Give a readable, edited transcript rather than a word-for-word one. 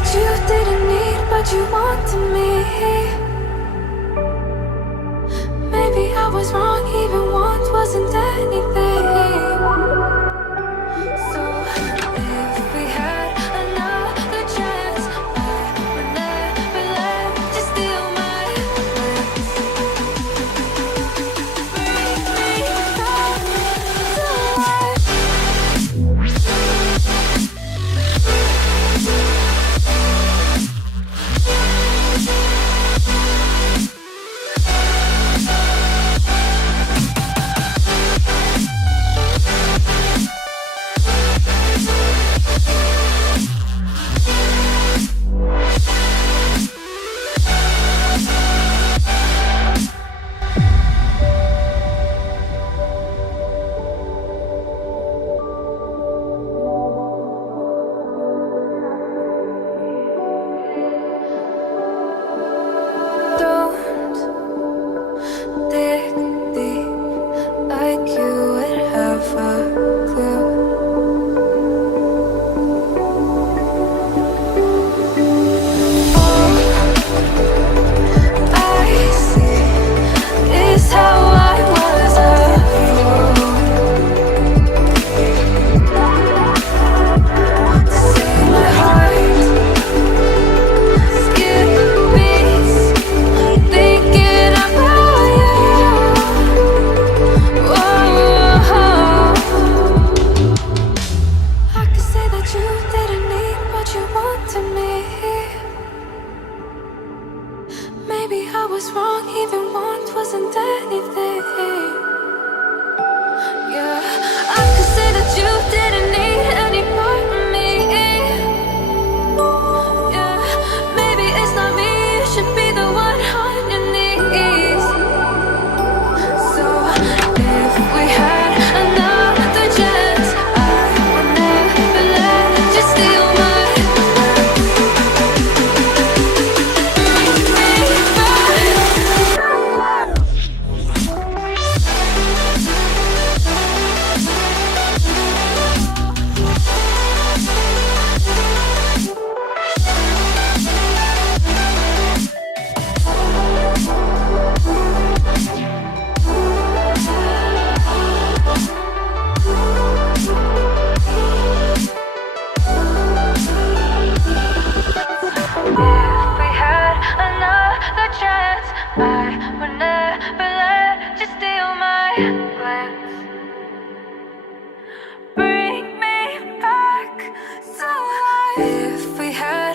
that you didn't need, but you wanted me. Maybe I was wrong, even want wasn't anything. So if we had another chance, I would never let you steal my lips. Bring me back to life. Don't dig deep like you would have a clue. All I see is how I was a fool to see my heart skip beats thinking about you. Whoa. I could say that you didn't need, but you wanted me. Maybe I was wrong, even want wasn't anything. Yeah, I could say that you didn't need any part of me. Yeah, maybe it's not me, you should be the one on your knees. So if we had another chance, I would never let you steal my lips. Bring me back. If we had another chance, I would never let you steal my glance. Bring me back to life. If we had